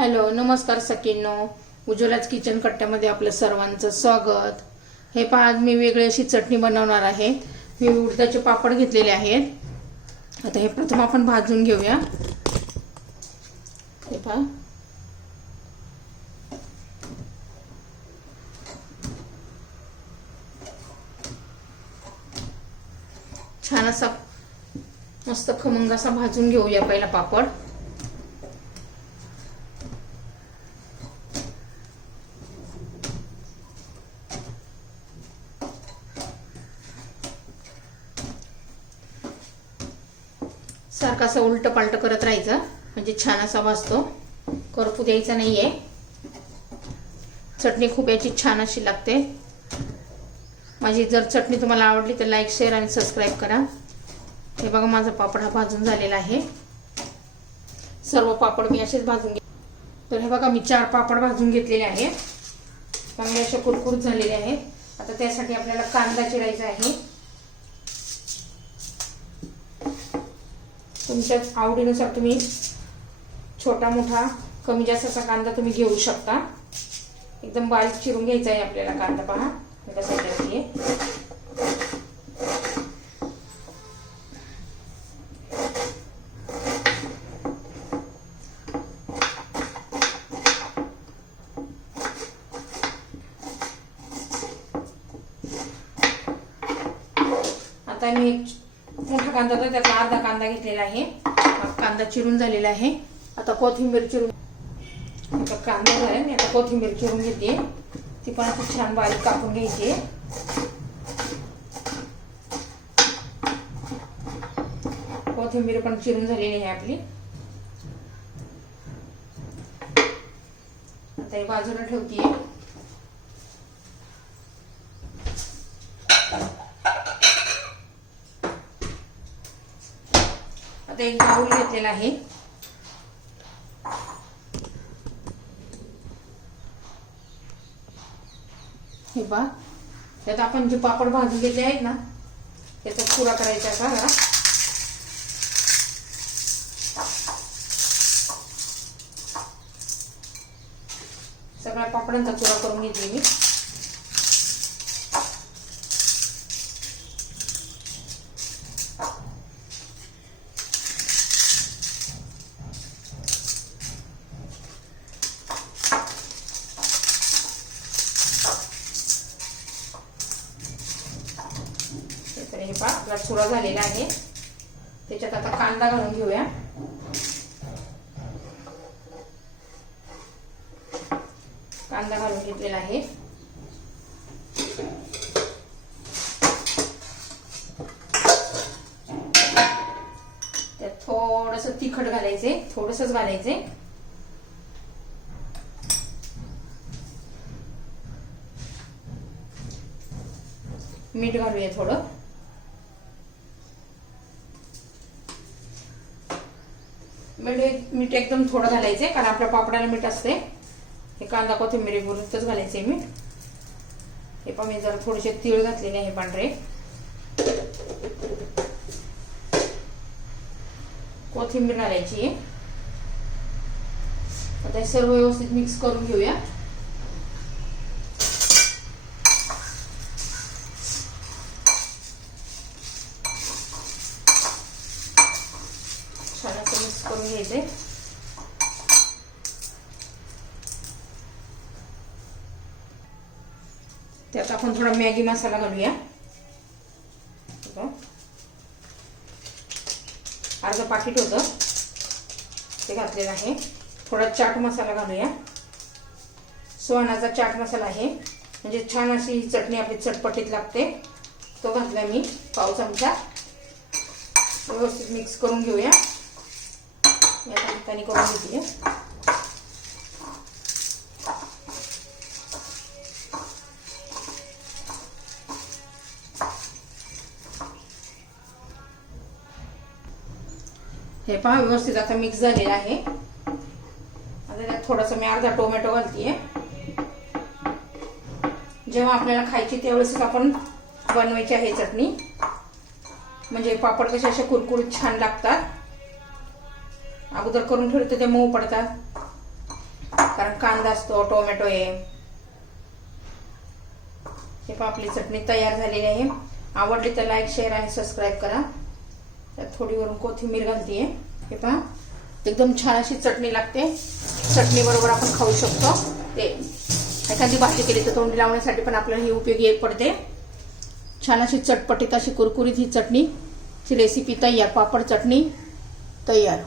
Hello नमस्कार सकीनो उज्ज्वलाच kitchen कट्ट्यामध्ये आपलं सर्वांचं स्वागत. हे पहा आज मी वेगळी अशी चटणी बनवणार आहे. मी उडदाचे पापड घेतलेले आहेत. आता हे प्रथम आपण भाजून घेऊया. हे पहा. छान असा मस्त खमंग असा भाजून घेऊया पहिला पापड. सारखा असं उलट पालट करत राहायचं. म्हणजे छान असा भाजतो करपू द्यायचा नाहीये. चटणी खूप याची छान अशी लागते. माझी जर चटणी तुम्हाला आवडली तर लाईक शेअर आणि सबस्क्राईब करा. हे बघा माझा पापड हा भाजून झालेला आहे. सर्व पापड मी असेच भाजून घे तर हे बघा मी चार पापड भाजून घेतलेले आहे चांगले असे कुरकुरीत झालेले आहेत. आता त्यासाठी आपल्याला कांदा चिरायचा आहे. तुमच्या आवडीनुसार तुम्ही छोटा मोठा कमी जास्तचा कांदा तुम्ही घेऊ शकता. एकदम बारीक चिरून घ्यायचा आहे आपल्याला कांदा पहा. त्याच्यासाठी आहे आता मी एक कांदा होता त्यातला अर्धा कांदा घेतलेला आहे. कांदा चिरून झालेला आहे. आता कोथिंबीर चिरून आता कांदा झाला मी आता कोथिंबीर चिरून घेते. ती पण खूप छान बारीक कापून घ्यायची कोथिंबीर पण चिरून झालेली आहे आपली. आता हे बाजूला ठेवते आता एक बाउल घेतलेला आहे. हे पहा. त्यात आपण जे पापड भाजून घेतले आहेत ना त्याचा पुरा करायचा का जरा. सगळ्या पापडांचा चुरा करून घेतली मी थोडा झालेला आहे. त्याच्यात आता कांदा घालून घेऊया. कांदा घालून घेतलेला आहे. त्यात थोडस तिखट घालायचे थोडसच घालायचे मीठ घालूया थोडं. मीठ मीठ एकदम थोडं घालायचं आहे कारण आपल्या पापडाला मीठ असते हे कांदा कोथिंबीर घालायचं आहे मीठ. हे पण मी जरा थोडेसे तीळ घातलेले आहे पांढरे. कोथिंबीर घालायची. आहे आता हे सर्व व्यवस्थित मिक्स करून घेऊया छान असं मिक्स करून घ्यायचे. त्यात आपण थोडा मॅगी मसाला घालूया. अर्ध पाकिट होतं. ते घातलेलं आहे. थोडा चाट मसाला घालूया. सोहनाचा चाट मसाला आहे. म्हणजे छान अशी चटणी आपली चटपटीत लागते. तो घातला मी पाव चमचा. व्यवस्थित मिक्स करून घेऊया. मी आता हाताने करून घेते. हे पहा व्यवस्थित आता मिक्स झालेलं आहे. आता त्यात थोडंसं मी अर्धा टोमॅटो घालतीये. जेव्हा आपल्याला खायची त्यावेळेसच आपण बनवायची आहे चटणी. म्हणजे पापड कसे असे कुरकुरीत छान लागतात. अगोदर करून ठेवले तर ते मऊ पडतात. कारण कांदा असतो टोमॅटो आहे. हे पापली आपली चटणी तयार झालेली आहे. आवडली तर लाईक शेअर आणि सबस्क्राईब करा. त्यात थोडीवरून कोथिंबीर घालतीये. हे पहा एकदम छान अशी चटणी लागते. चटणी बरोबर आपण खाऊ शकतो. ते एखादी भाजी केली तर तोंडी लावण्यासाठी पण आपल्याला ही उपयोगी पडते. छान अशी चटपटीत अशी कुरकुरीत ही चटणी. ची रेसिपी तयार पापड चटणी तयार.